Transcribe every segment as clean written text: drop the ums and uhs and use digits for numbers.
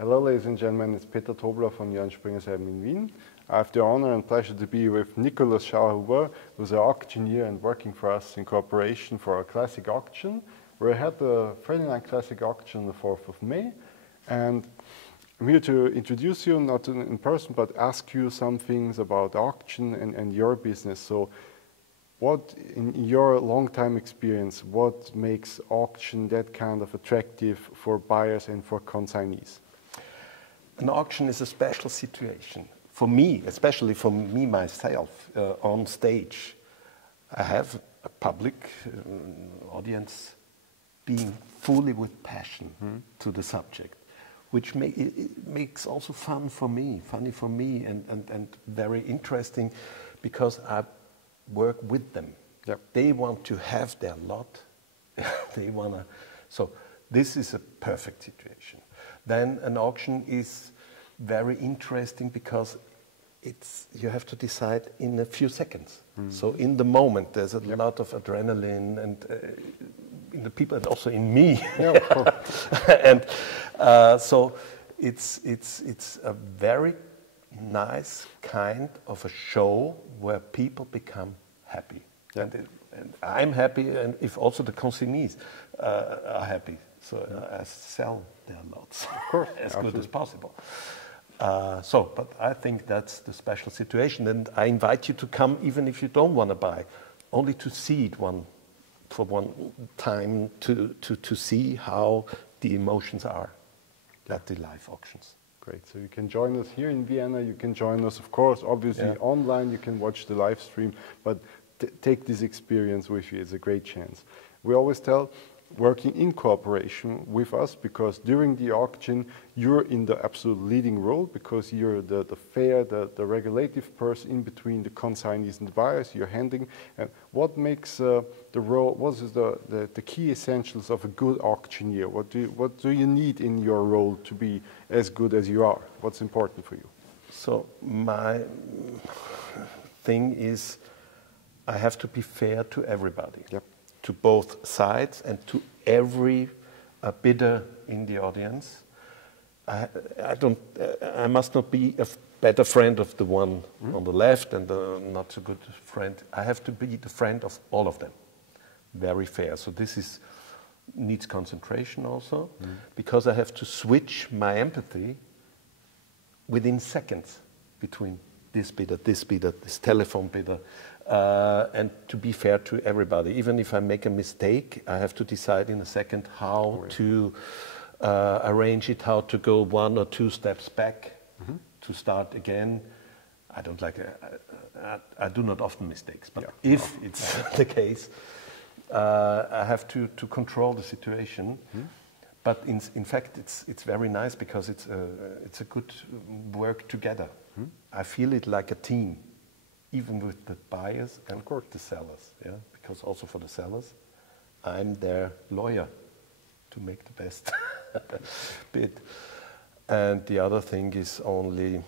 Hello, ladies and gentlemen, it's Peter Tobler from Joh Erben in Wien. I have the honor and pleasure to be with Nikolaus Schauerhuber, who's an auctioneer and working for us in cooperation for our Classic Auction. We had the Friday night Classic Auction on the 4th of May, and I'm here to introduce you, not in person, but ask you some things about auction and your business. So what, in your long-time experience, what makes auction that kind of attractive for buyers and for consignees? An auction is a special situation. For me, especially for me myself, on stage, I have a public audience being fully with passion to the subject, which makes also funny for me and very interesting, because I work with them. Yep. They want to have their lot. They want to. So this is a perfect situation. Then an auction is very interesting because you have to decide in a few seconds. So in the moment, there's a lot of adrenaline and in the people and also in me. Yeah, of course. And so it's a very nice kind of a show where people become happy. Yeah. And I'm happy, and if also the consignees are happy. So I sell their lots, of course, as good as possible. But I think that's the special situation, and I invite you to come even if you don't want to buy, only to see it for one time, to see how the emotions are at the live auctions. Great. So you can join us here in Vienna. You can join us, of course, obviously online. You can watch the live stream, but take this experience with you. It's a great chance. We always tell, working in cooperation with us, because during the auction you're in the absolute leading role, because you're the fair, the regulative person in between the consignees and the buyers. You're handling. And what makes the role? What is the key essentials of a good auctioneer? What do you need in your role to be as good as you are? What's important for you? So my thing is, I have to be fair to everybody. Yep. To both sides and to every bidder in the audience. I must not be a better friend of the one on the left and the not so good friend. I have to be the friend of all of them. Very fair. So this needs concentration also, because I have to switch my empathy within seconds between this bidder, this telephone bidder, and to be fair to everybody. Even if I make a mistake, I have to decide in a second how to arrange it, how to go 1 or 2 steps back to start again. I don't like I do not often mistakes, but if it's the case, I have to control the situation. But in fact, it's very nice, because it's a good work together. I feel it like a team, even with the buyers and of course the sellers. Yeah, because also for the sellers, I'm their lawyer to make the best bid. And the other thing is only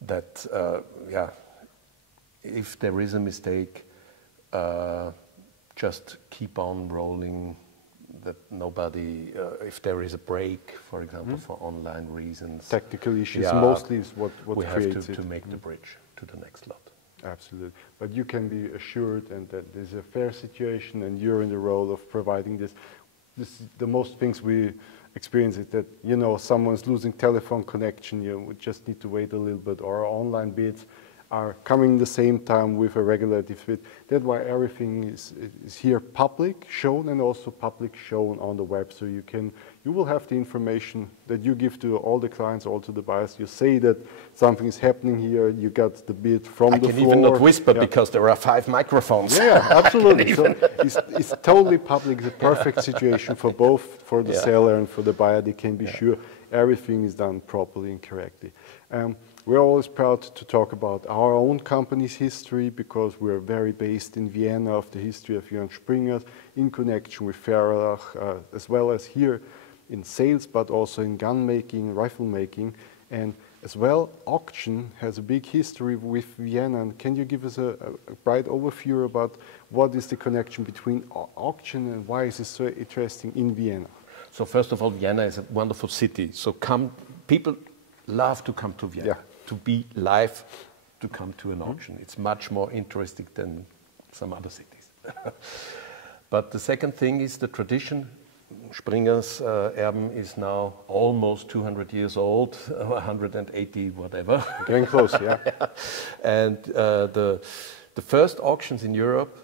that if there is a mistake, just keep on rolling. That nobody, if there is a break, for example, for online reasons, technical issues mostly is what we creates have to make the bridge to the next lot. Absolutely, but you can be assured and that there's a fair situation, and you're in the role of providing this. The most things we experience is that, you know, someone's losing telephone connection. You just need to wait a little bit, or online bids are coming the same time with a regulative bid. That's why everything is here public shown, and also public shown on the web. So you will have the information that you give to all the clients, all to the buyers. You say that something is happening here. You got the bid from the floor. I can even not whisper because there are 5 microphones. Yeah, absolutely. So it's totally public. It's a perfect situation for both, for the seller and for the buyer. They can be sure everything is done properly and correctly. We're always proud to talk about our own company's history, because we're very based in Vienna, of the history of Joh Springer in connection with Ferrach, as well as here in sales, but also in gun making, rifle making, and as well auction has a big history with Vienna. And can you give us a bright overview about what is the connection between auction and why is it so interesting in Vienna? So first of all, Vienna is a wonderful city. So people love to come to Vienna, to be live, to come to an auction. It's much more interesting than some other cities. But the second thing is the tradition. Springer's Erben is now almost 200 years old, 180 whatever. Getting close, yeah. And the first auctions in Europe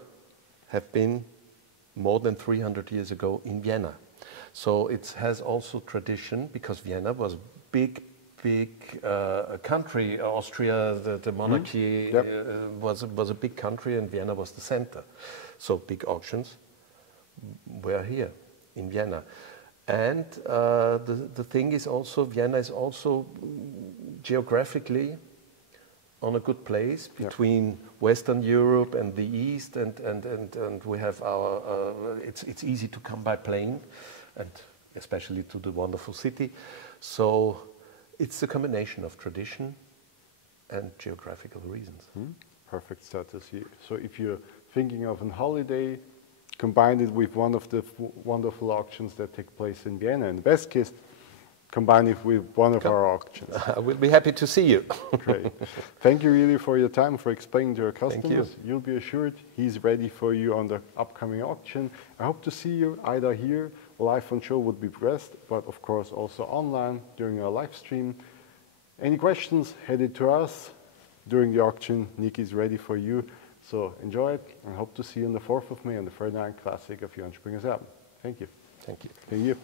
have been more than 300 years ago in Vienna. So it has also tradition, because Vienna was big country. Austria, the monarchy was a big country, and Vienna was the center. So big auctions were here in Vienna. And the thing is also, Vienna is also geographically on a good place between Western Europe and the East, and we have it's easy to come by plane, and especially to the wonderful city. So it's a combination of tradition and geographical reasons. Perfect status here. So if you're thinking of a holiday, combine it with one of the wonderful auctions that take place in Vienna. In the best case, combine it with one of our auctions. We'll be happy to see you. Great. Thank you really for your time, for explaining to your customers. Thank you. You'll be assured he's ready for you on the upcoming auction. I hope to see you either here, live on Joh would be best, but of course also online during our live stream. Any questions, head it to us. During the auction, Nick is ready for you. So enjoy it, and hope to see you on the 4th of May on the 39th Classic of Joh Springer's Erben. Thank you. Thank you. Thank you.